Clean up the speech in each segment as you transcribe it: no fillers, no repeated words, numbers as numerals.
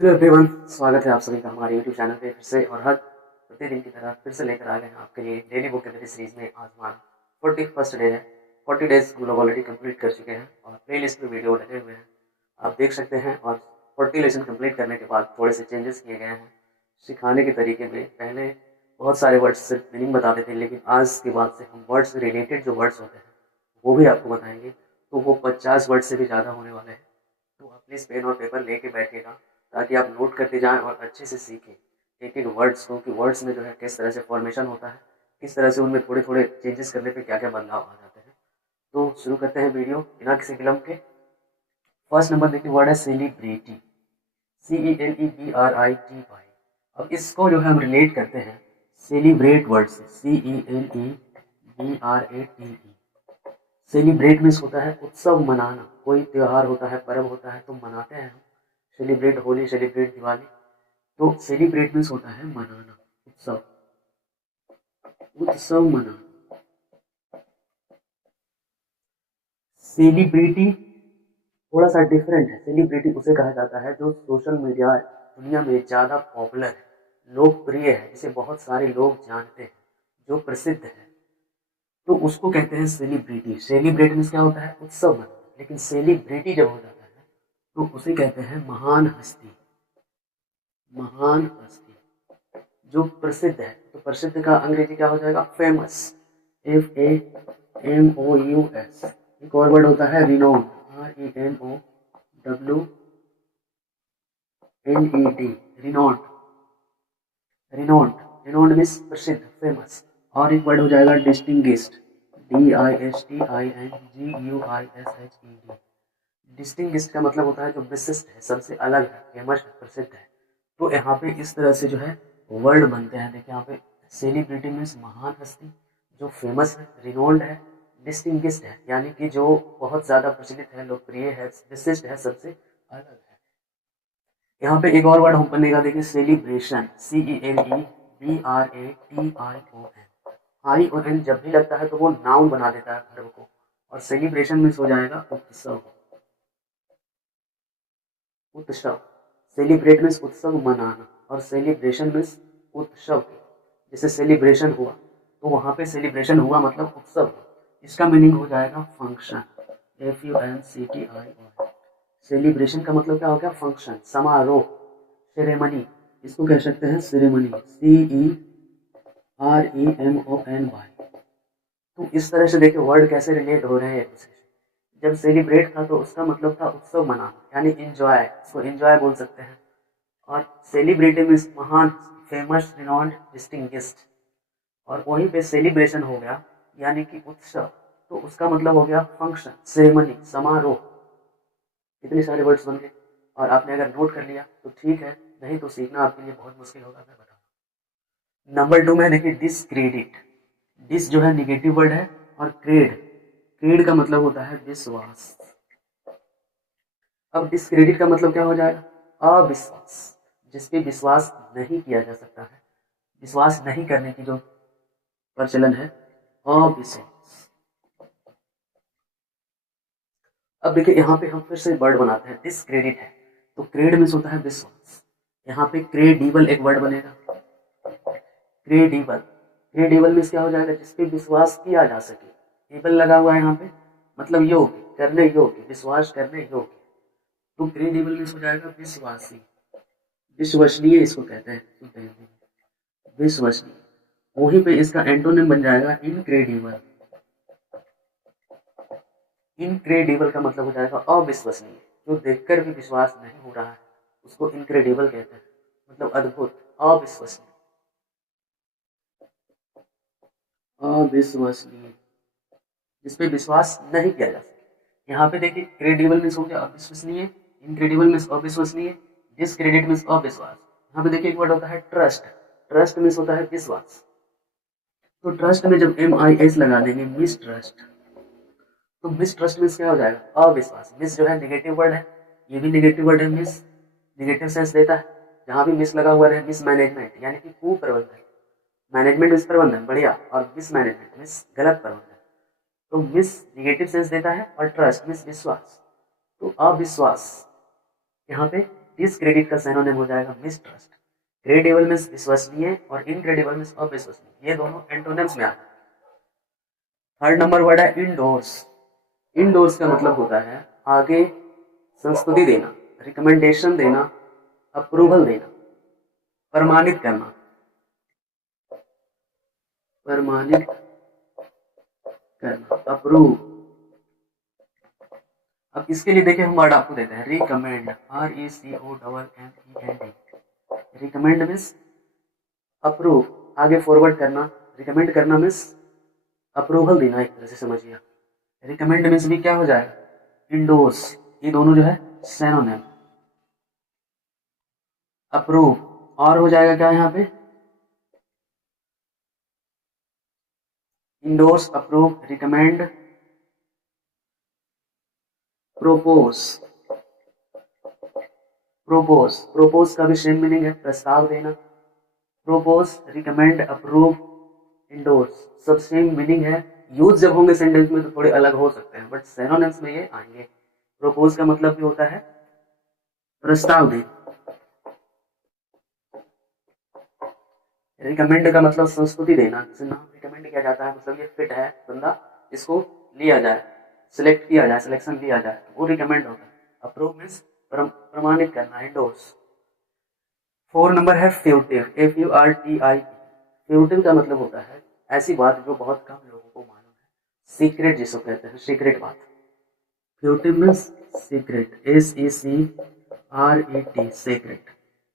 Hello everyone, स्वागत है आप सभी का हमारे यूट्यूब चैनल पे फिर से। और हर प्रतिदिन की तरह फिर से लेकर आ गए हैं आपके लिए डेली वोकेबलरी सीरीज में। आज हमारा 41st डे है। 40 डेज हम लोग ऑलरेडी कंप्लीट कर चुके हैं और प्ले लिस्ट में वीडियो लगे हुए हैं, आप देख सकते हैं। और 40 लेसन कंप्लीट करने के बाद थोड़े से चेंजेस किए गए हैं सिखाने के तरीके में। पहले बहुत सारे वर्ड्स सिर्फ मीनिंग बताते थे, लेकिन आज के बाद से हम वर्ड्स से रिलेटेड जो वर्ड्स होते हैं वो भी आपको बताएंगे। तो वो 50 वर्ड से भी ज़्यादा होने वाले हैं। तो आप प्लीज़ पेन और पेपर लेके बैठिएगा ताकि आप नोट करते जाएं और अच्छे से सीखें एक एक वर्ड्स को, कि वर्ड्स में जो है किस तरह से फॉर्मेशन होता है, किस तरह से उनमें थोड़े थोड़े चेंजेस करने पे क्या क्या बदलाव आ जाते हैं। तो शुरू करते हैं वीडियो बिना किसी विलम्ब के। फर्स्ट नंबर देखिए, वर्ड है सेलिब्रिटी। CELEBRITY। अब इसको जो है हम रिलेट करते हैं सेलिब्रेट वर्ड से। CELEBRATE। सेलिब्रेट मीन्स होता है उत्सव मनाना, कोई त्योहार होता है, पर्व होता है तो मनाते हैं हम। Celebrate Holi, celebrate Diwali. तो सेलिब्रेट मीन्स होता है मनाना, उत्सव, उत्सव मनाना। सेलिब्रिटी थोड़ा सा डिफरेंट है। सेलिब्रिटी उसे कहा जाता है जो सोशल मीडिया दुनिया में ज़्यादा पॉपुलर है, लोकप्रिय है, जिसे बहुत सारे लोग जानते हैं, जो प्रसिद्ध है, तो उसको कहते हैं सेलिब्रिटी। सेलिब्रेट मीन्स क्या होता है, उत्सव मनाना। लेकिन सेलिब्रिटी जब हो जाता है तो उसे कहते हैं महान हस्ती, महान हस्ती जो प्रसिद्ध है। तो प्रसिद्ध का अंग्रेजी क्या हो जाएगा, फेमस। FAMOUS। एक और वर्ड होता है renowned, RENOWNED। Renowned, renowned, renowned means प्रसिद्ध, फेमस। और एक वर्ड हो जाएगा डिस्टिंग्विश्ड, DISTINGUISHED। डिस्टिंग्विश्ड का मतलब होता है जो विशिष्ट है, सबसे अलग है, फेमस है, प्रसिद्ध है। तो यहाँ पे इस तरह से जो है वर्ड बनते हैं। देखिए यहाँ पे सेलिब्रिटी मीन्स महान हस्ती जो फेमस है, रिनोल्ड है, डिस्टिंग्विश्ड है यानी कि जो बहुत ज़्यादा प्रचलित है, लोकप्रिय है, विशिष्ट है, सबसे अलग है। यहाँ पे एक और वर्ड हम पढ़ने देखिए सेलिब्रेशन। CELEBRATION। आई और एन जब भी लगता है तो वो नाउन बना देता है वर्ब को, और सेलिब्रेशन मीन्स हो जाएगा उत्सव, उत्सव। सेलिब्रेट मीन्स उत्सव मनाना और सेलिब्रेशन मीन्स उत्सव। जैसे सेलिब्रेशन हुआ तो वहाँ पे सेलिब्रेशन हुआ मतलब उत्सव। इसका मीनिंग हो जाएगा फंक्शन, FUNCTION। सेलिब्रेशन का मतलब क्या हो गया, फंक्शन, समारोह, सेरेमनी। इसको कह सकते हैं सेरेमनी, CEREMONY। तो इस तरह से देखिए वर्ड कैसे रिलेट हो रहे हैं एक दूसरे से। जब सेलिब्रेट था तो उसका मतलब था उत्सव मनाना यानी एंजॉय, इसको एंजॉय बोल सकते हैं। और सेलिब्रिटी मीन्स महान, फेमस, रिनॉन्ड, डिस्टिंग्विश्ड। और वहीं पे सेलिब्रेशन हो गया यानी कि उत्सव, तो उसका मतलब हो गया फंक्शन, सेरेमनी, समारोह। इतने सारे वर्ड्स बन गए और आपने अगर नोट कर लिया तो ठीक है, नहीं तो सीखना आपके लिए बहुत मुश्किल होगा, मैं बता। नंबर 2 में देखिए डिसक्रेडिट। डिस जो है निगेटिव वर्ड है, और क्रेड, क्रेड का मतलब होता है विश्वास। अब डिसक्रेडिट का मतलब क्या हो जाएगा, अविश्वास, जिस पे विश्वास नहीं किया जा सकता है, विश्वास नहीं करने की जो प्रचलन है, अविश्वास। अब देखिए यहाँ पे हम फिर से वर्ड बनाते हैं, डिसक्रेडिट है तो क्रेड मीन्स होता है विश्वास। यहाँ पे क्रेडिबल एक वर्ड बनेगा, क्रेडिबल। क्रेडिबल मीन्स क्या हो जाएगा, जिसपे विश्वास किया जा सके। एबल लगा हुआ है यहाँ पे, मतलब योग्य, करने योग्य, विश्वास करने योग्य। तो क्रेडिबल मीन्स हो जाएगा विश्वासी, विश्वसनीय इसको कहते हैं, विश्वसनीय। वहीं पे इसका एंटोनिम बन जाएगा इनक्रेडिबल। इनक्रेडिबल का मतलब हो जाएगा अविश्वसनीय, जो देखकर भी विश्वास नहीं हो रहा है उसको इनक्रेडिबल कहते हैं, मतलब अद्भुत, अविश्वसनीय, अविश्वसनीय, जिसपे विश्वास नहीं किया जा सके। यहाँ पे देखिए क्रेडिबल मीन्स हो गया अविश्वसनीय, इनक्रेडिबल मीन्स अविश्वसनीय, डिसक्रेडिट मीन्स अविश्वास। यहाँ पे देखिए एक वर्ड होता है ट्रस्ट। ट्रस्ट मीन्स होता है विश्वास। तो ट्रस्ट में जब MIS लगा देंगे, मिस ट्रस्ट, तो मिस ट्रस्ट मीन्स क्या हो जाएगा, अविश्वास। मिस जो है निगेटिव वर्ड है, ये भी निगेटिव वर्ड है, मिस निगेटिव सेंस देता है। जहाँ भी मिस लगा हुआ है, मिस मैनेजमेंट यानी कि कुप्रबंधन, मैनेजमेंट मिस प्रबंधन बढ़िया, और मिस मैनेजमेंट मिस गलत प्रबंधन। तो मिस निगेटिव सेंस देता है और ट्रस्ट मिस विश्वास, तो अविश्वास। यहाँ पे डिसक्रेडिट का सिनोनिम हो जाएगा मिसट्रस्ट। क्रेडिबल मीन्स विश्वसनीय और इनक्रेडिबल मीन्स अविश्वसनीय, ये दोनों एंटोनिम्स में आते हैं। थर्ड नंबर वर्ड है इंडोर्स। इंडोर्स का मतलब होता है आगे संस्तुति देना, रिकमेंडेशन देना, अप्रूवल देना, प्रमाणित करना, प्रमाणित करना, अप्रूव। अब इसके लिए देखिए हम वर्ड आपको देते हैं recommend, RECOMMEND। Recommend means approve, आगे फॉरवर्ड करना, रिकमेंड करना मीन्स अप्रूवल देना, एक तरह से समझिए। रिकमेंड मीन्स भी क्या हो जाएगा, इंडोर्स, ये दोनों जो है सिनोनिम। अप्रूव और हो जाएगा क्या यहाँ पे, endorse, approve, recommend, propose. Propose, propose का भी सेम मीनिंग है, प्रस्ताव देना। प्रोपोज, रिकमेंड, अप्रूव, इंडोर्स, सब सेम मीनिंग है। यूज जब होंगे सेंटेंस में तो थोड़े अलग हो सकते हैं, बट सिनोनिम्स में ये आएंगे। प्रोपोज का मतलब भी होता है प्रस्ताव देना। रिकमेंड का मतलब संस्तुति देना, जिसे नाम रिकमेंड किया जाता है, मतलब ये फिट है बंदा, इसको लिया जाए, सिलेक्ट किया जाए, सिलेक्शन लिया जाए, वो रिकमेंड होता है। अप्रूव मीन्स प्रमाणित करना, इंडोर्स। 4 नंबर है फ्यूटिव, FURTIV। फ्यूटिव का मतलब होता है ऐसी बात जो बहुत कम लोगों को मालूम है, सीक्रेट जिसको कहते हैं, सीक्रेट बात। Furtive means secret, SECRET, secret.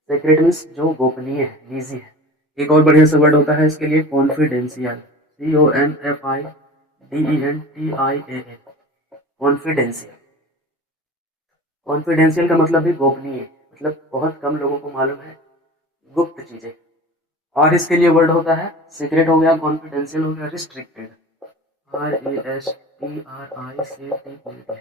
Secret means जो गोपनीय है, निजी है। एक और बढ़िया सा वर्ड होता है इसके लिए कॉन्फिडेंशियल, CONFIDENTIAL, कॉन्फिडेंशियल। कॉन्फिडेंशियल का मतलब भी गोपनीय, मतलब बहुत कम लोगों को मालूम है, गुप्त चीजें। और इसके लिए वर्ड होता है सीक्रेट हो गया, कॉन्फिडेंशियल हो गया, रिस्ट्रिक्टेड, RESTRICTED।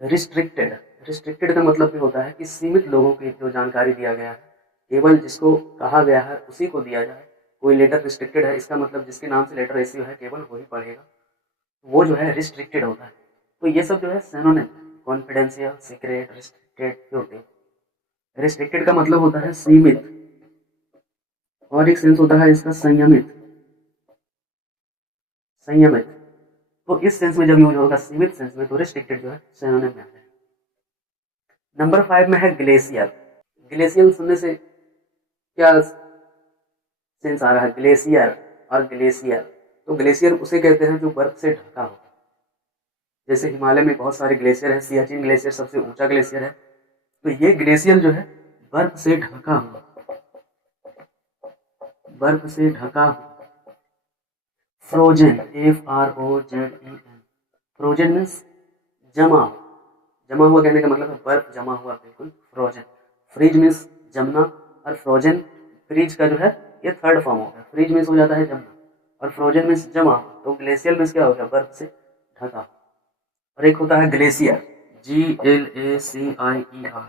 रिस्ट्रिक्टेड, रिस्ट्रिक्टेड का मतलब भी होता है कि सीमित लोगों की जो जानकारी दिया गया है, केवल जिसको कहा गया है उसी को दिया जाए। कोई लेटर रिस्ट्रिक्टेड है, इसका मतलब जिसके नाम से लेटर रिसीव है केवल वही पढ़ेगा, वो जो है रिस्ट्रिक्टेड होता है। तो ये सब जो है synonym, confidential, secret, restricted, furtive. Restricted का मतलब होता है सीमित, और एक सेंस होता है इसका संयमित, संयमित। तो इस सेंस में जब यूज होगा सीमित सेंस में, तो रिस्ट्रिक्टेड जो है सिनोनिम में आता है। नंबर 5 में है ग्लेशियर। ग्लेशियर सुनने से क्या सेंस आ रहा है, ग्लेशियर और ग्लेशियर। तो ग्लेशियर उसे कहते हैं जो बर्फ से ढका हो, जैसे हिमालय में बहुत सारे ग्लेशियर हैं, सियाचिन ग्लेशियर सबसे ऊंचा ग्लेशियर है। तो ये ग्लेशियर जो है बर्फ से ढका हुआ, बर्फ से ढका हुआ। फ्रोजन, FROZEN, फ्रोजन मीन्स जमा हुआ। जमा हुआ कहने का मतलब है बर्फ जमा हुआ, बिल्कुल फ्रोजन। फ्रीज मीन्स जमना, और फ्रोजन, फ्रीज का जो है ये थर्ड फॉर्म हो गया। फ्रीज मीन्स हो जाता है जमना, और फ्रोजन मीन्स जमा। तो ग्लेशियर मीन्स क्या हो गया, बर्फ से ढका। और एक होता है ग्लेशियर, GLACIER।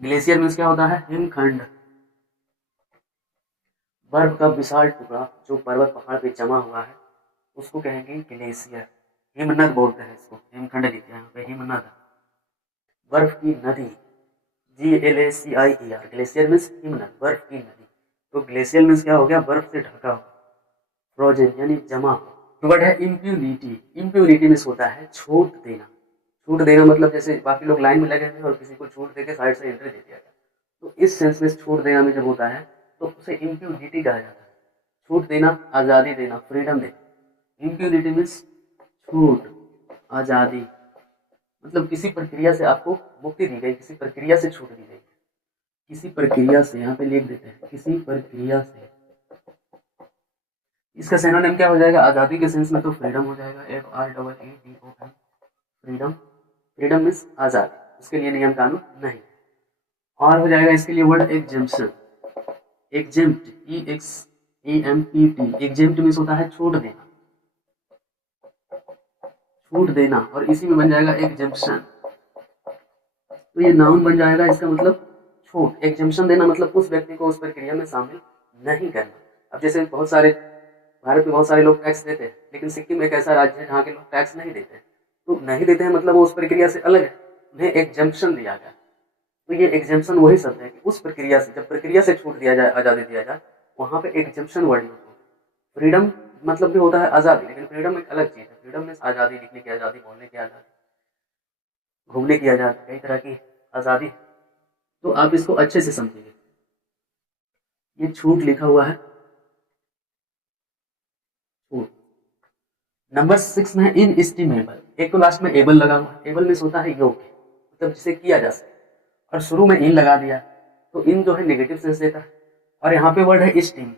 ग्लेशियर मीन्स क्या होता है, हिमखंड, बर्फ का विशाल टुकड़ा जो पर्वत पहाड़ पे जमा हुआ है, उसको कहेंगे ग्लेशियर। हिमनद बोलते हैं इसको, हिमखंड लिखते हैं यहाँ पे, हिमनद, बर्फ की नदी, GLACIER। ग्लेशियर मीन्स हिमनद, बर्फ की नदी। तो ग्लेशियर मीन्स क्या हो गया, बर्फ से ढका हुआ, फ्रोजन यानी जमा हुआ। वर्ड है इम्प्यूनिटी। इम्प्यूनिटी मीन्स होता है छूट देना। छूट देना मतलब जैसे बाकी लोग लाइन में लगे थे और किसी को छूट देके साइड से एंट्री दे दिया गया, तो इस सेंस में छूट देना में जब होता है तो उसे इम्प्यूनिटी कहा जाता है। छूट देना, आज़ादी देना, फ्रीडम देना। इम्प्यूनिटी मीन्स छूट, आज़ादी, मतलब किसी प्रक्रिया से आपको मुक्ति दी गई, किसी प्रक्रिया से छूट दी गई, किसी प्रक्रिया से, यहाँ पे लिख देते हैं किसी प्रक्रिया से। इसका सिनोनिम क्या हो जाएगा, आज़ादी के सेंस में तो फ्रीडम हो जाएगा, FREEDOM, फ्रीडम। फ्रीडम मीन्स आज़ादी, उसके लिए नियम कानून नहीं। और हो जाएगा इसके लिए word exemption, exempt, EXEMPT। Exempt means होता है छूट देना, छूट देना, और इसी में बन जाएगा एग्जेम्पशन। तो ये नाउन बन जाएगा, इसका मतलब छूट। एग्जेम्पशन देना मतलब उस व्यक्ति को उस प्रक्रिया में शामिल नहीं करना। अब जैसे बहुत सारे भारत में बहुत सारे लोग टैक्स देते हैं, लेकिन सिक्किम एक ऐसा राज्य है जहाँ के लोग टैक्स नहीं देते हैं। तो नहीं देते हैं मतलब वो उस प्रक्रिया से अलग है, उन्हें एग्जेम्पशन दिया गया। तो ये एग्जेम्पशन वही शब्द है कि उस प्रक्रिया से, जब प्रक्रिया से छूट दिया जाए, आज़ादी दिया जाए, वहाँ पे एग्जेम्पशन वर्ड यूज होता है। फ्रीडम मतलब भी होता है आज़ादी, लेकिन फ्रीडम एक अलग चीज़ है। फ्रीडम मीन्स आज़ादी, लिखने की आज़ादी, बोलने की आज़ादी, घूमने की आज़ादी, कई तरह की आज़ादी। तो आप इसको अच्छे से समझिए। ये छूट लिखा हुआ है, छूट। नंबर 6 में इनएस्टिमेबल, एक तो लास्ट में एबल लगा हुआ है। एबल मीन्स होता है योग्य, मतलब जिसे किया जा सके, और शुरू में इन लगा दिया, तो इन जो है नेगेटिव सेंस देता है। और यहाँ पे वर्ड है एस्टीम,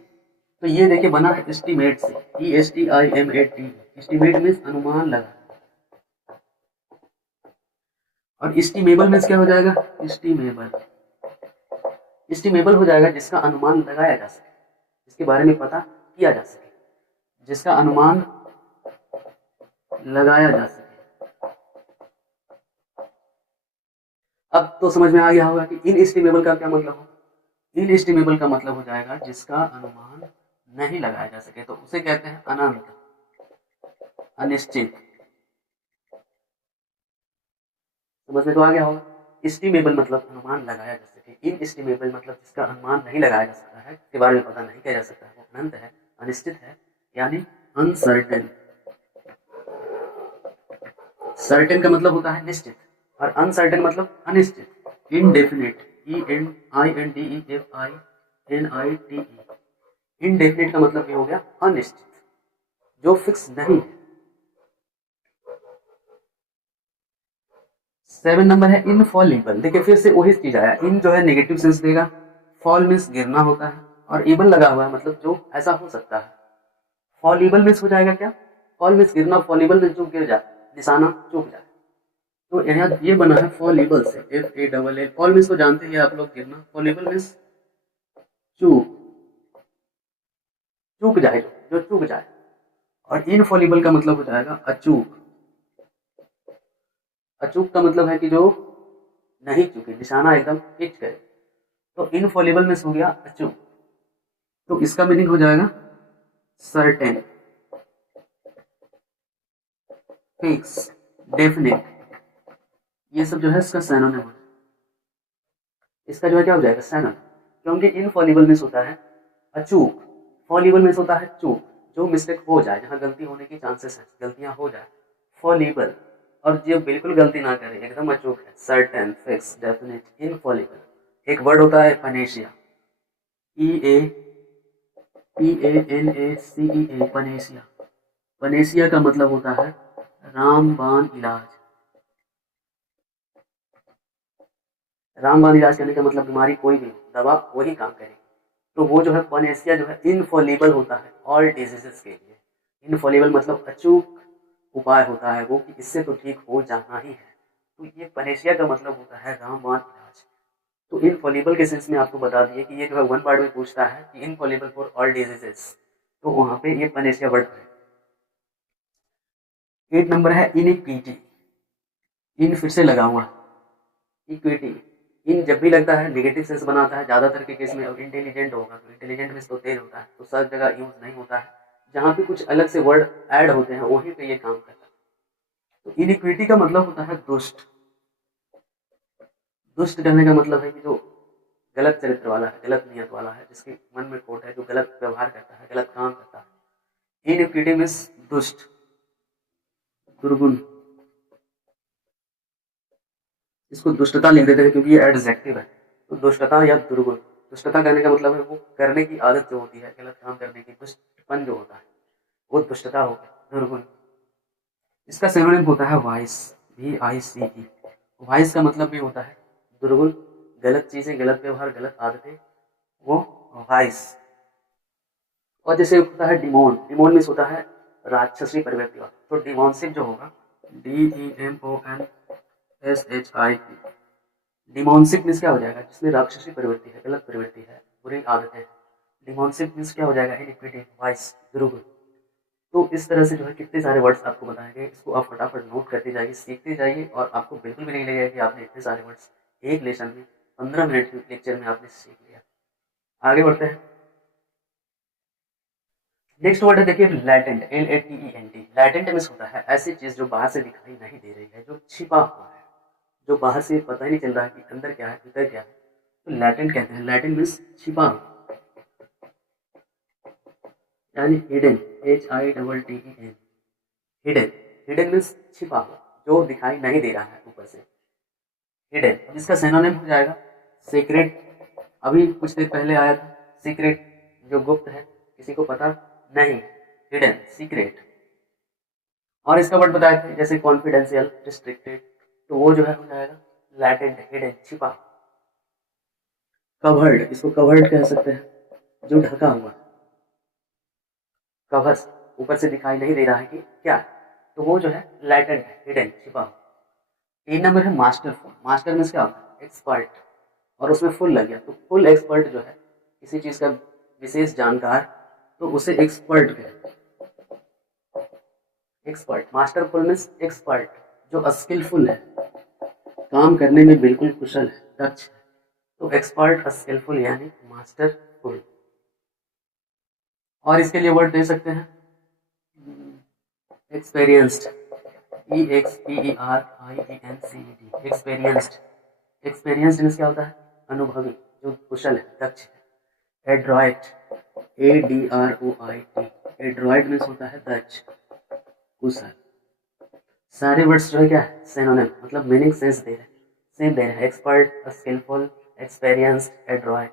तो ये देखिए बना है एस्टीमेट से, ESTIMAT। एस्टीमेट मीन्स अनुमान लगा, और एस्टीमेबल मीन्स क्या हो जाएगा, एस्टीमेबल। एस्टीमेबल हो जाएगा जिसका अनुमान लगाया जा सके, जिसके बारे में पता किया जा सके, जिसका अनुमान लगाया जा सके। अब तो समझ में आ गया होगा कि इनएस्टिमेबल का क्या मतलब हो। इनएस्टिमेबल का मतलब हो जाएगा जिसका अनुमान नहीं लगाया जा सके, तो उसे कहते हैं अनंत, अनिश्चित। समझ में तो आ गया होगा। एस्टिमेबल मतलब अनुमान लगाया जा सके, इनएस्टिमेबल मतलब जिसका अनुमान नहीं लगाया जा सकता है, इसके बारे में पता नहीं किया जा सकता है, वो अनंत है, अनिश्चित है, यानी अनसर्टेन। सर्टेन का मतलब होता है निश्चित, और अनसर्टेन मतलब अनिश्चित। Indefinite, INDEFINITE। इनडेफिनिट का मतलब ये हो गया अनिश्चित, जो फिक्स नहीं है। 7 नंबर है इनफॉलिबल। देखिए फिर से वही चीज आया, इन जो है नेगेटिव सेंस देगा, फॉल मीन्स गिरना होता है, और एबल लगा हुआ है मतलब जो ऐसा हो सकता है। फॉलिबल मीन्स हो जाएगा क्या, फॉल मीन्स गिरना, फॉलिबल मीन्स जो गिर जाए, निशाना चूक जाए। तो यहाँ ये बना है फॉलिबल से, FALL। फॉल मीन्स तो जानते हैं आप लोग, गिरना। फॉलिबल मीन्स चूक, चूक जाए, जो चूक जाए। और इनफॉलिबल का मतलब हो जाएगा अचूक। अचूक का मतलब है कि जो नहीं चूके, निशाना एकदम हिट करे। तो इनफॉलिबल मीन्स हो गया अचूक, तो इसका मीनिंग हो जाएगा सर्टेन, फिक्स, डेफिनेट। ये सब जो है इसका सैनोनिम है, इसका जो है क्या हो जाएगा, सैनोनिम। क्योंकि इनफॉलिबल मीन्स होता है अचूक, फॉलिबल मीन्स होता है चूक, जो मिस्टेक हो जाए, जहाँ गलती होने की चांसेस है, गलतियां हो जाए, फॉलिबल। और जो बिल्कुल गलती ना करे, एकदम अचूक है, सर्टेन, फिक्स, डेफिनेट, इनफॉलिबल। एक वर्ड होता है पनेशिया, PANACEA, पनेशिया। पनेशिया का मतलब होता है रामबाण इलाज। रामबाण इलाज करने का मतलब बीमारी कोई भी हो, दवा वही काम करेगी। तो वो जो है पनेशिया जो है इनफॉलिबल होता है ऑल डिजीजेस के लिए। इनफॉलिबल मतलब अचूक उपाय होता है वो, कि इससे तो ठीक हो जाना ही है। तो ये पनेशिया का मतलब होता है रामबाण इलाज। तो इनफॉलिबल के सेंस में आपको बता दिए कि ये जो है 1 पार्ट में पूछता है कि इनफॉलिबल फॉर ऑल डिजीजेस, तो वहां पे ये पनेशिया वर्ड है। 8 नंबर है इनइक्विटी। इन फिर से लगा हुआ, इक्विटी। इन जब भी लगता है नेगेटिव सेंस बनाता है ज्यादातर के केस में। और इंटेलिजेंट होगा तो इंटेलिजेंट में तो तेज होता है, तो सब जगह यूज नहीं होता है। जहाँ पे कुछ अलग से वर्ड ऐड होते हैं वहीं पे ये काम करता है। तो इनइक्विटी का मतलब होता है दुष्ट। दुष्ट कहने का मतलब है कि जो गलत चरित्र वाला है, गलत नियत वाला है, जिसके मन में खोट है, जो गलत व्यवहार करता है, गलत काम करता है। इनइक्विटी मीन्स दुष्ट, दुर्गुण। इसको दुष्टता लिख देते हैं क्योंकि ये एडजेक्टिव है। तो दुष्टता या दुर्गुण, दुष्टता कहने का मतलब है वो करने की आदत जो होती है, गलत काम करने की, दुष्टपन जो होता है, वो दुष्टता हो गया, दुर्गुण। इसका सिनोनिम होता है वाइस, VICE। वाइस का मतलब भी होता है दुर्गुण, गलत चीजें, गलत व्यवहार, गलत आदतें, वो वाइस। और जैसे होता है डिमोन, डिमोन मीन्स होता है राक्षसी प्रवृत्ति वाला। तो डिमोनशिप जो होगा, DEMONSHIP, डिमोनशिप मीन्स क्या हो जाएगा, जिसमें राक्षसी प्रवृत्ति है, गलत प्रवृत्ति है, बुरी आदतें। डिमोनशिप मीन्स क्या हो जाएगा, इनइक्विटी, वाइस, दुर्गुण। तो इस तरह से जो है कितने सारे वर्ड्स आपको बताए गए, इसको आप फटाफट नोट करते जाइए, सीखते जाइए, और आपको बिल्कुल भी नहीं लगेगा कि आपने इतने सारे वर्ड्स एक लेसन में 15 मिनट के लेक्चर में आपने सीख लिया। आगे बढ़ते हैं। नेक्स्ट वर्ड है देखिए लैटेंट, LATENT। लैटेंट मीन्स होता है ऐसी चीज जो बाहर से दिखाई नहीं दे रही है, जो छिपा हुआ है, जो बाहर से पता ही नहीं चल रहा है कि अंदर क्या है भीतर क्या है, तो लैटेंट कहते हैं। लैटेंट मीन्स छिपा हुआ, यानी hidden, HIDDEN, hidden. Hidden means छिपा हुआ, जो दिखाई नहीं दे रहा है ऊपर से, हिडन। अब इसका सिनोनिम हो जाएगा सीक्रेट। अभी कुछ देर पहले आया था सीक्रेट, जो गुप्त है, किसी को पता नहीं, हिडन, सीक्रेट। और इसका वर्ड बताए थे जैसे कॉन्फिडेंशियल, रिस्ट्रिक्टेड, तो वो जो है हो जाएगा लैटेंट, हिडन, छिपा। कवर्ड, इसको कवर्ड कह सकते हैं, जो ढका हुआ, कवर्स, ऊपर से दिखाई नहीं दे रहा है कि क्या है, तो वो जो है लैटेंट है, हिडन, छिपा। 3 नंबर है मास्टरफुल। मास्टर मीन्स क्या होता है, एक्सपर्ट, और उसमें फुल लग गया तो फुल एक्सपर्ट जो है किसी चीज का विशेष जानकार, तो उसे एक्सपर्ट कहते हैं। एक्सपर्ट, मास्टरफुल मीन्स एक्सपर्ट, जो स्किलफुल है, काम करने में बिल्कुल कुशल है, दक्ष है, तो एक्सपर्ट, स्किलफुल यानी मास्टरफुल। और इसके लिए वर्ड दे सकते हैं experienced, EXPERIENCED, experienced. Experienced means क्या होता है, अनुभवी, जो कुशल है, दक्ष है। एड्रॉइट, ADROIT, एड्रॉइट मीन्स होता है दक्ष, कुशल। सारे वर्ड्स जो है क्या है, सिनोनिम, मतलब मीनिंग सेंस दे रहे हैं, सेम दे रहे हैं, एक्सपर्ट, स्किलफुल, एक्सपीरियंस्ड, एड्रॉइट,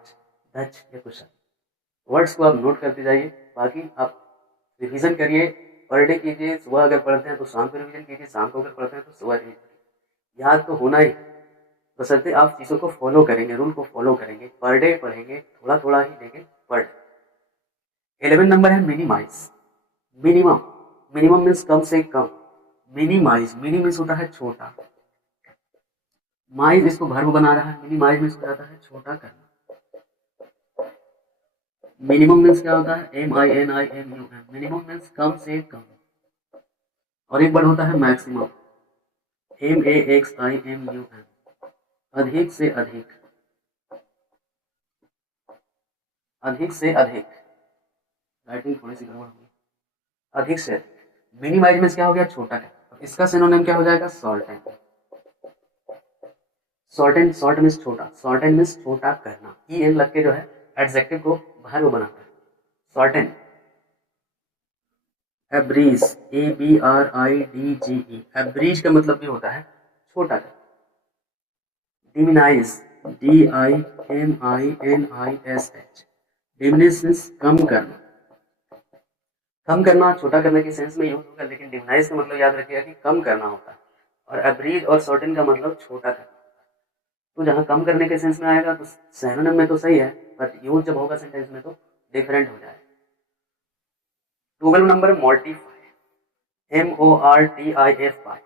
दक्ष या कुशल। वर्ड्स को आप नोट करते जाइए, बाकी आप रिवीजन करिए, पर डे कीजिए। सुबह अगर पढ़ते हैं तो शाम को रिवीजन कीजिए, शाम को अगर पढ़ते हैं तो सुबह रिवीजन कीजिए। याद तो होना ही, बशर्ते आप चीज़ों को फॉलो करेंगे, रूल को फॉलो करेंगे, पर डे पढ़ेंगे, थोड़ा थोड़ा ही लेकिन पर डे। 11 नंबर है मिनिमाइज, मिनिमम। मिनिमम मीन्स कम से कम, मिनिमाइज, मिनी मीन्स होता है छोटा, माइज इसको वर्ब बना रहा है, मिनिमाइज मीन्स हो जाता है छोटा करना। मिनिमम मीन्स क्या होता है, MINIMUM, मिनिमम मीन्स कम से कम। और एक वर्ड होता है मैक्सिमम, MAXIMUM, अधिक से अधिक, अधिक से अधिक। राइटिंग थोड़ी सी गड़बड़ होगी, अधिक से अधिक। मिनिमाइज मीन्स क्या हो गया, छोटा है। इसका सिनोनिम क्या हो जाएगा, शॉर्टेन। शॉर्टेन, शॉर्ट मीन्स छोटा, शॉर्टेन मीन्स छोटा करना, EN लग के जो है एडजेक्टिव को वर्ब बनाता है, शॉर्टेन। एब्रीज, ABRIDGE, एब्रीज का मतलब भी होता है छोटा कर। डिमिनाइज, DIMINISH, डिमिनिश मीन्स कम करना। कम करना छोटा करने के सेंस में यूज होगा, लेकिन डिमिनाइज का मतलब याद रखिएगा कि कम करना होता है, और एब्रीज और शॉर्टेन का मतलब छोटा करना। तो जहाँ कम करने के सेंस में आएगा तो सिनोनिम में तो सही है, बट यूज जब होगा सेंटेंस में तो डिफरेंट हो जाएगा। 12 नंबर मॉर्टिफाई, MORTIFY,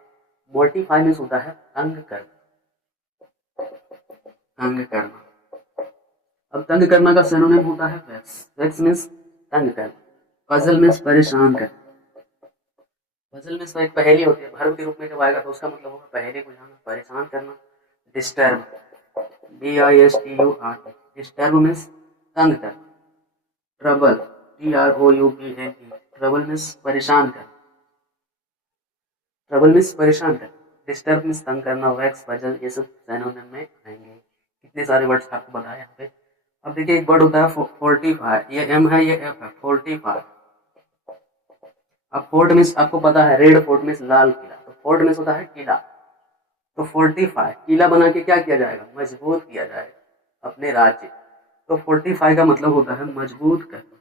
मोर्टिफाई मीन्स होता है तंग करना, तंग करना। अब तंग करना का सिनोनिम होता है वेक्स, वेक्स मीन्स तंग करना। पजल मीन्स परेशान करना, पजल मीन्स एक पहेली होती है, वर्ब के रूप में जब आएगा तो उसका मतलब होगा पहेली को जाना, परेशान करना। डिस्टर्ब, DISTURB, डिस्टर्ब मीन्स तंग करना। ट्रबल, TROUBLE, ट्रबल मीन्स परेशान करना, ट्रबल मीन्स परेशान करना। डिस्टर्ब मीन्स तंग करना, वैक्स, पजल, ये सब सिनोनिम में आएंगे। कितने सारे वर्ड्स आपको बताया यहाँ पे। अब देखिए एक वर्ड होता है फोर्टिफाई, ये M है, ये F है, फोर्टिफाई। अब फोर्ट मीन्स आपको पता है, red fort means Lal Qila, तो फोर्ट मीन्स होता है किला, तो फोर्टिफाई, किला बना के क्या किया जाएगा, मजबूत किया जाएगा अपने राज्य। तो फोर्टिफाई का मतलब होता है मजबूत करना।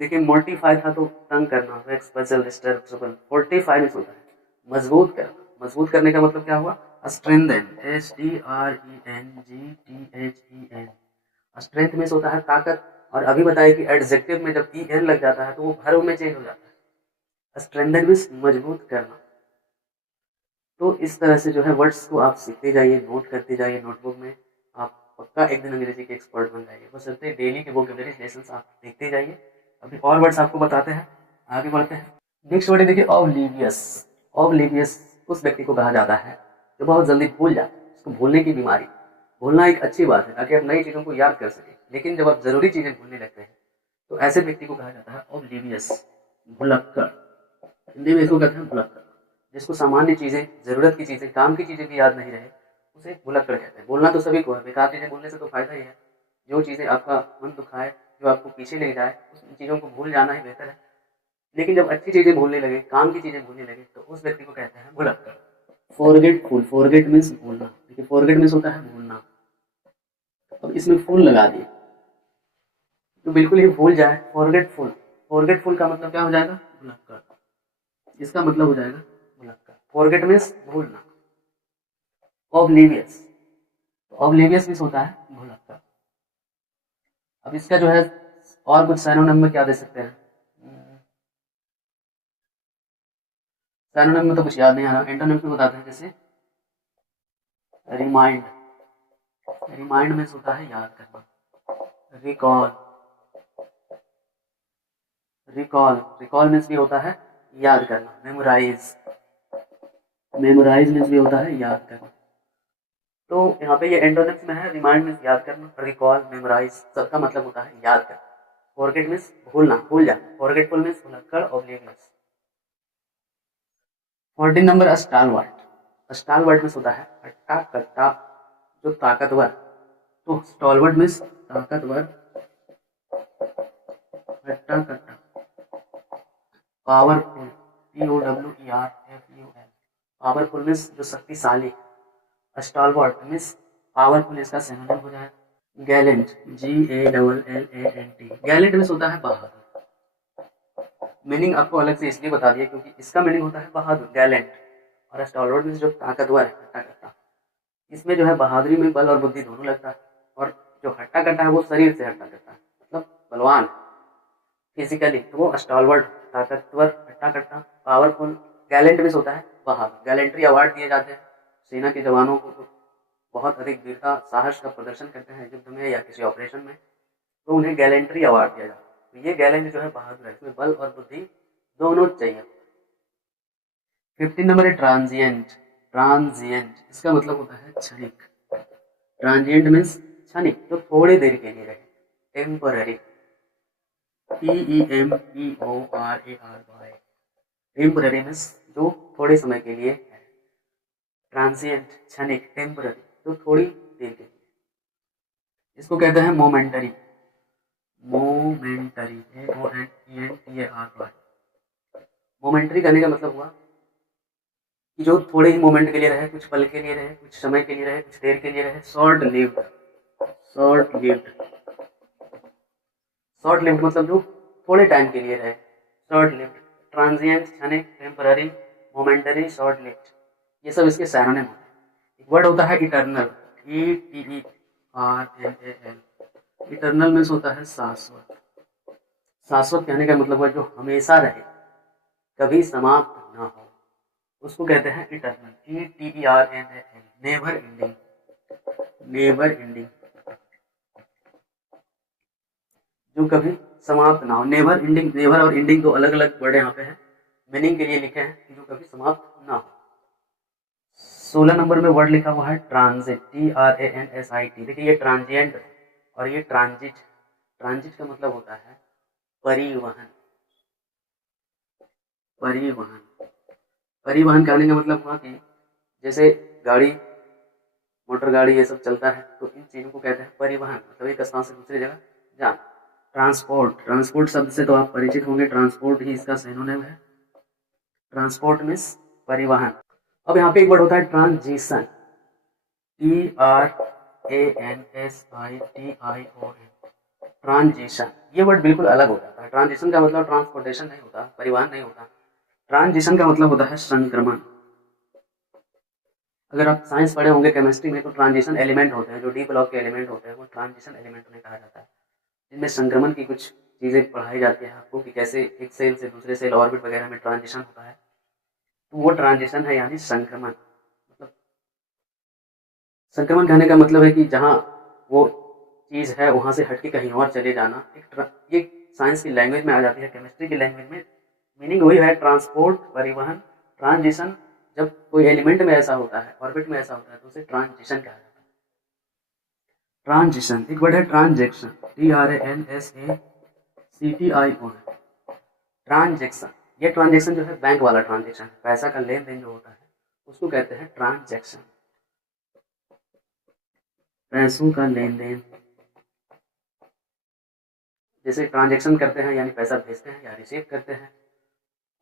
देखिए मोर्टिफाई था तो तंग करना, wax, puzzle, disturb, trouble. Fortify means होता है मजबूत करना। मजबूत करने का मतलब क्या हुआ, स्ट्रेंथन, STRENGTHEN, स्ट्रेंथ मीन्स होता है ताकत। और अभी बताया कि एडजेक्टिव में जब EN लग जाता है तो वो वर्ब में चेंज हो जाता है। स्ट्रेंथन मीन्स मजबूत करना। तो इस तरह से जो है वर्ड्स को आप सीखते जाइए, नोट करते जाइए नोटबुक में, आप पक्का एक दिन अंग्रेजी के एक्सपर्ट बन जाइए। बस चलते डेली के वोकैबुलरी लेसन्स आप देखते जाइए। अभी और वर्ड्स आपको बताते हैं, आगे बढ़ते हैं। नेक्स्ट वर्ड है देखिए ऑब्लीवियस। ऑब्लीवियस उस व्यक्ति को कहा जाता है जो बहुत जल्दी भूल जाता है, उसको भूलने की बीमारी। भूलना एक अच्छी बात है ताकि आप नई चीज़ों को याद कर सकें, लेकिन जब आप ज़रूरी चीज़ें भूलने लगते हैं तो ऐसे व्यक्ति को कहा जाता है ऑब्लीवियस, भुलक्कड़। हिंदी में इसको कहते हैं भुलक्कड़। जिसको सामान्य चीज़ें, ज़रूरत की चीज़ें, काम की चीज़ें भी याद नहीं रहे, उसे भुलक्कड़ कहते हैं। बोलना तो सभी को है, बेकार चीज़ें बोलने से तो फ़ायदा ही है। जो चीज़ें आपका मन दुखाए, जो आपको पीछे ले जाए, उस चीज़ों को भूल जाना ही बेहतर है। लेकिन जब अच्छी चीज़ें भूलने लगे, काम की चीज़ें भूलने लगे, तो उस व्यक्ति को कहते हैं भुलक्कड़। फॉरगेटफुल, फॉरगेट मीन्स भूलना, देखिए फॉरगेट मीन्स होता है भूलना। अब इसमें फुल लगा दिए तो बिल्कुल ही भूल जाए, फॉरगेटफुल। फॉरगेटफुल का मतलब क्या हो जाएगा? भुलक्कड़। इसका मतलब हो जाएगा भुलक्कड़। फॉरगेट मीन्स भूलना। ऑब्लीवियस, ऑब्लीवियस मीन्स होता है भुलक्कड़। अब इसका जो है और कुछ सिनोनिम में क्या दे सकते हैं? सिनोनिम में तो कुछ याद नहीं आ रहा, एंटोनिम में बताते हैं। जैसे रिमाइंड, रिमाइंड मीन्स होता है याद करना। रिकॉल, रिकॉल, रिकॉल मीन्स भी होता है याद करना। मेमोराइज, मेमोराइज मीन्स भी होता है याद करना। तो यहाँ पे ये एंटोनिम्स में है, रिमाइंड मीन्स याद करना, रिकॉल, मेमोराइज, सबका मतलब होता है याद करना। फॉरगेट मीन्स भूलना, भूल जाना। फॉरगेटफुल मीन्स भुलक्कड़, ऑब्लीवियस। 14 नंबर स्टालवर्ट। स्टालवर्ट मीन्स होता है हट्टा कट्टा, जो ताकतवर। तो स्टॉलवर्ट मीन्स ताकतवर, हट्टा कट्टा। पावरफुल, POWERFUL, पावरफुल मीन्स जो शक्तिशाली। स्टालवर्ट मीन्स पावरफुल, इसका सिनोनिम हो जाए गैलेंट, GALLANT। गैलेंट मीन्स होता है बहादुर। मीनिंग आपको अलग से इसलिए बता दिया क्योंकि इसका मीनिंग होता है बहादुर, गैलेंट। और स्टालवर्ट मीन्स जो ताकतवर है, हट्टा कट्टा। इसमें जो है बहादुरी में बल और बुद्धि दोनों लगता है। और जो हट्टा कट्टा है वो शरीर से हट्टा कट्टा है, मतलब बलवान फिजिकली, तो वो स्टालवर्ट, ताकतवर, हट्टा कट्टा। पावरफुल, गैलेंट मीन्स होता है बहादुर। गैलेंट्री अवार्ड दिए जाते हैं सेना के जवानों को, तो बहुत अधिक वीरता, साहस का प्रदर्शन करते हैं युद्ध में या किसी ऑपरेशन में, तो उन्हें गैलेंट्री अवार्ड दिया जाता है। तो ये गैलेंट जो है बहादुर है, इसमें बल और बुद्धि दोनों चाहिए। 15 नंबर है ट्रांजिएंट। ट्रांजिएंट इसका मतलब होता है क्षणिक। ट्रांजिएंट मीन्स क्षणिक, तो थोड़ी देर के लिए रहे। Temporary, TEMPORARY। टेम्पररी मीन्स जो थोड़े समय के लिए है। ट्रांजिएंट क्षणिक, टेम्पररी तो थोड़ी देर के लिए। इसको कहते हैं मोमेंटरी। Momentary, MOMENTARY। मोमेंटरी कहने का मतलब हुआ कि जो थोड़े ही मोमेंट के लिए रहे, कुछ पल के लिए रहे, कुछ समय के लिए रहे, कुछ देर के लिए रहे। Short lived, short lived, short lived मतलब जो थोड़े टाइम के लिए रहे, शॉर्ट लिव्ड। ट्रांजिएंट, क्षणिक, टेम्पररी, मोमेंटरी, शॉर्ट लिव्ड, ये सब इसके सिनोनिम होते हैं। एक वर्ड होता है इटर्नल, ETERNAL। इटर्नल मीन्स होता है शाश्वत। शाश्वत कहने का मतलब है जो हमेशा रहे, कभी समाप्त ना हो, उसको कहते हैं eternal. ETERNAL, never ending, never ending, जो कभी समाप्त ना हो। नेवर एंडिंग, नेवर और एंडिंग दो अलग अलग वर्ड यहाँ पे है, मीनिंग के लिए लिखे हैं कि जो कभी समाप्त ना हो। 16 नंबर में वर्ड लिखा हुआ है ट्रांजिट, TRANSIT। देखिए ये ट्रांजिएंट और ये ट्रांजिट। ट्रांजिट का मतलब होता है परिवहन, परिवहन। परिवहन करने का मतलब हुआ कि जैसे गाड़ी, मोटर गाड़ी ये सब चलता है, तो इन चीज़ों को कहते हैं परिवहन, मतलब एक स्थान से दूसरी जगह जाना। ट्रांसपोर्ट, ट्रांसपोर्ट शब्द से तो आप परिचित होंगे, ट्रांसपोर्ट ही इसका सिनोनिम है। ट्रांसपोर्ट मीन्स परिवहन। अब यहाँ पे एक वर्ड होता है ट्रांजिशन, TRANSITION। ट्रांजिशन, ये वर्ड बिल्कुल अलग हो जाता है। ट्रांजिशन का मतलब ट्रांसपोर्टेशन नहीं होता, परिवहन नहीं होता। ट्रांजिशन का मतलब होता है संक्रमण। अगर आप साइंस पढ़े होंगे केमिस्ट्री में, तो ट्रांजिशन एलिमेंट होते हैं, जो डी ब्लॉक के एलिमेंट होते हैं वो ट्रांजिशन एलिमेंट उन्हें कहा जाता है। इनमें संक्रमण की कुछ चीज़ें पढ़ाई जाती है आपको कि कैसे एक सेल से दूसरे सेल, ऑर्बिट वगैरह में ट्रांजिशन होता है, तो वो ट्रांजिशन है, यानी संक्रमण। मतलब संक्रमण कहने का मतलब है कि जहाँ वो चीज़ है वहाँ से हटके कहीं और चले जाना। ये साइंस की लैंग्वेज में आ जाती है, केमिस्ट्री की लैंग्वेज में मीनिंग वही है, ट्रांसपोर्ट, परिवहन। ट्रांजिशन जब कोई एलिमेंट में ऐसा होता है, ऑर्बिट में ऐसा होता है, तो उसे ट्रांजिशन कहा जाता है। ट्रांजिशन। एक वर्ड है ट्रांजैक्शन, TRANSACTION। ट्रांजैक्शन ये ट्रांजेक्शन जो है बैंक वाला ट्रांजेक्शन है, पैसा का लेन देन जो होता है उसको कहते हैं ट्रांजेक्शन, पैसों का लेन देन। जैसे ट्रांजेक्शन करते हैं यानी पैसा भेजते हैं या रिसीव करते हैं,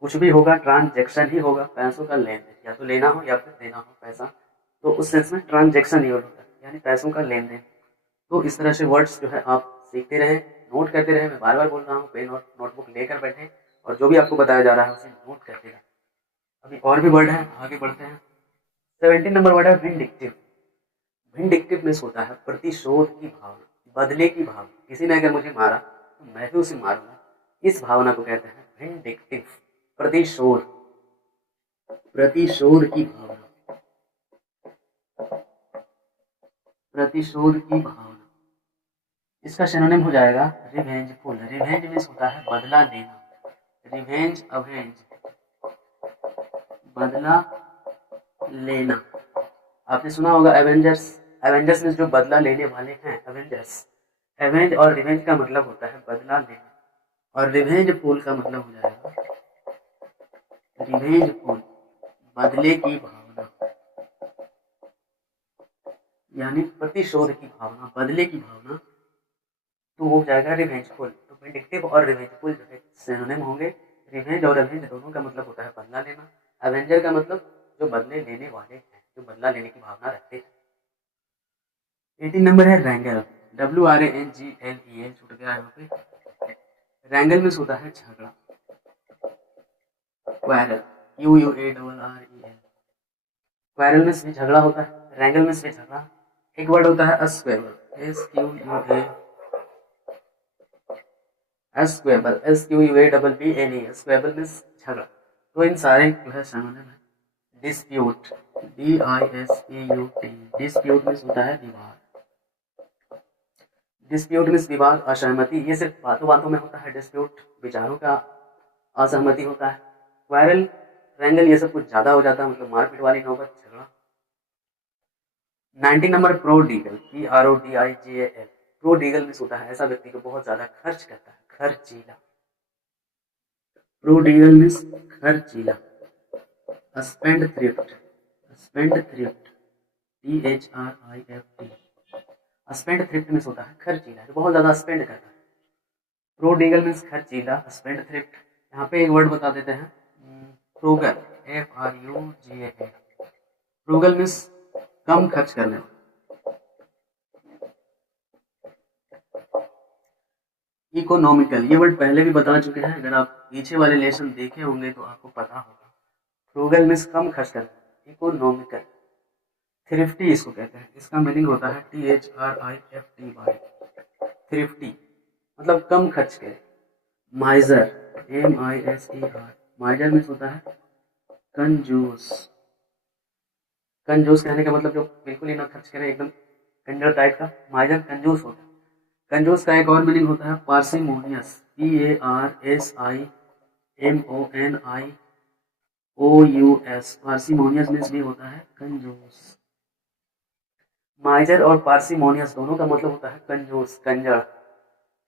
कुछ भी होगा ट्रांजेक्शन ही होगा, पैसों का लेन देन, या तो लेना हो या फिर देना हो पैसा, तो उस सेंस में ट्रांजेक्शन यूज होता है, यानी पैसों का लेन देन। तो इस तरह से वर्ड्स जो है आप सीखते रहें, नोट करते रहें। मैं बार बार बोल रहा हूँ, पेन और नोटबुक लेकर बैठें और जो भी आपको बताया जा रहा है उसे नोट करते रहें। अभी और भी वर्ड है, आगे बढ़ते हैं। 17 नंबर वर्ड है विंडिक्टिव। विंडिक्टिव मीन्स होता है प्रतिशोध की भावना, बदले की भावना। किसी ने अगर मुझे मारा तो मैं भी उसे मारूंगा, इस भावना को कहते हैं विंडिक्टिव, प्रतिशोध, प्रतिशोध की भावना, प्रतिशोध की भावना। इसका सिनोनिम हो जाएगा रिवेंजफुल। रिवेंज मीन्स होता है बदला लेना, रिवेंज, अवेंज, बदला लेना। आपने सुना होगा एवेंजर्स, एवेंजर्स में जो बदला लेने वाले हैं एवेंजर्स। एवेंज और रिवेंज का मतलब होता है बदला लेना, और रिवेंज फुल का मतलब हो जाएगा रिवेंज फुल, बदले की भावना, यानी प्रतिशोध की भावना, बदले की भावना, तो वो हो जाएगा रिवेंजफुल। तो विंडिक्टिव और रिवेंजफुल जो है सिनोनिम होंगे। रिवेंज और अवेंज दोनों का मतलब होता है बदला लेना। एवेंजर का मतलब जो बदले लेने वाले हैं, जो बदला लेने की भावना रखते हैं। 18 नंबर है रैंगल, WRANGLEL, छूट गया यहाँ पे। रैंगल में होता है झगड़ा, क्वारल, QUARREL। क्वारल में भी झगड़ा होता है, रैंगल में भी झगड़ा। एक वर्ड होता है स्क्वेबल, SQUABBLE, स्क्वेबल में झगड़ा। तो इन सारे जो है सिनोनिम है। डिस्प्यूट, DISPUT, डिस्प्यूट में होता है विवाद, डिस्प्यूट मीन्स विवाद, असहमति। ये सिर्फ बातों बातों में होता है, डिस्प्यूट विचारों का असहमति होता है। वायरल, रैंगल ये सब कुछ ज्यादा हो जाता है, मतलब मारपीट वाली नौबत, झगड़ा। 19 number prodigal, PRODIGAL। Prodigal means होता है ऐसा व्यक्ति को बहुत ज्यादा खर्च करता है, खर्चीला। प्रोडिगल मीन्स खर्चीला। Spend thrift, spend thrift, THRIFT। Spend thrift means होता है खर्चीला, जो बहुत ज्यादा स्पेंड करता है। प्रोडिगल मीन्स खर्चीला, स्पेंड थ्रिफ्ट। यहाँ पे एक वर्ड बता देते हैं, फ्रूगल, FRUGAL। फ्रूगल मीन्स कम खर्च करने वाला। इकोनॉमिकल, ये वर्ड पहले भी बता चुके हैं, अगर आप पीछे वाले लेसन देखे होंगे तो आपको पता होगा। फ्रूगल मीन्स कम खर्च करना, इकोनॉमिकल। थ्रिफ्टी इसको कहते हैं, इसका मीनिंग होता है THRIFTY, थ्रिफ्टी मतलब कम खर्च करे। माइजर, MISER, माइजर मीन्स होता है कंजूस। कंजूस कहने का मतलब जो बिल्कुल ही ना खर्च करे, एकदम कंजर टाइप का, माइजर कंजूस होता है। कंजूस का एक और मीनिंग होता है पार्सिमोनियस, PARSIMONIOUS, पार्सिमोनियस मीन्स भी होता है कंजूस। माइजर और पार्सिमोनियस दोनों का मतलब होता है कंजूस, कंजर।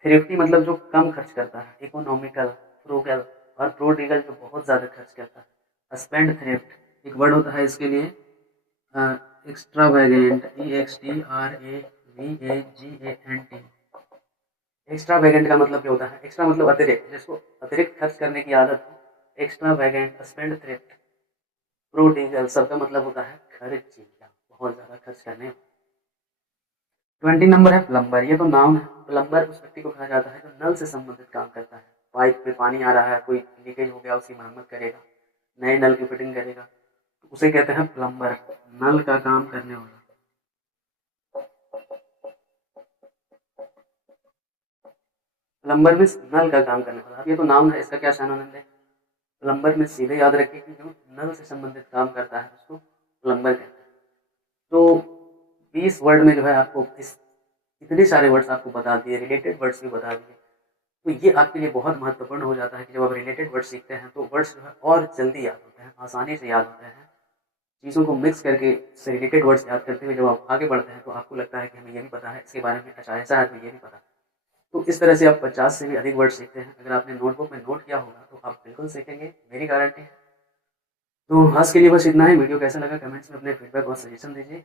थ्रिफ्टी मतलब जो कम खर्च करता है, इकोनॉमिकल, फ्रूगल, और प्रोडिगल जो बहुत ज्यादा खर्च करता है। स्पेंड थ्रिफ्ट एक वर्ड होता है इसके लिए, एक्स्ट्रावेगेंट, EXTRAVAGANT। एक्स्ट्रावेगेंट का मतलब क्या होता है, एक्स्ट्रा मतलब अतिरिक्त, जिसको अतिरिक्त खर्च करने की आदत हो, एक्स्ट्रावेगेंट, स्पेंड थ्रिफ्ट, प्रोडिगल, सबका मतलब होता है खर्चीला, बहुत ज्यादा खर्च करने। 20 नंबर है प्लम्बर, ये तो नाम है। प्लम्बर उस व्यक्ति को कहा जाता है जो नल से संबंधित काम करता है। पाइप में पानी आ रहा है, कोई लीकेज हो गया, उसकी मरम्मत करेगा, नए नल की फिटिंग करेगा, तो उसे कहते हैं प्लम्बर, नल का काम करने वाला। प्लम्बर मीन्स नल का काम करने वाला। ये तो नाम है, इसका क्या सिनोनिम है? प्लम्बर में सीधे याद रखिए कि जो नल से संबंधित काम करता है उसको प्लम्बर कहते हैं। तो 20 वर्ड में जो है आपको इतने सारे वर्ड्स आपको बता दिए, रिलेटेड वर्ड्स भी बता दिए। तो ये आपके लिए बहुत महत्वपूर्ण हो जाता है कि जब आप रिलेटेड वर्ड सीखते हैं तो वर्ड्स जो है और जल्दी याद होते हैं, आसानी से याद होते हैं। चीज़ों को मिक्स करके से रिलेटेड वर्ड्स याद करते हुए जब आप आगे बढ़ते हैं तो आपको लगता है कि हमें ये भी पता है इसके बारे में, अच्छा ऐसा है तो ये भी पता है। तो इस तरह से आप 50 से भी अधिक वर्ड सीखते हैं। अगर आपने नोटबुक में नोट किया होगा तो आप बिल्कुल सीखेंगे, मेरी गारंटी है। तो आज के लिए बस इतना ही। वीडियो कैसा लगा कमेंट्स में अपने फीडबैक और सजेशन दीजिए।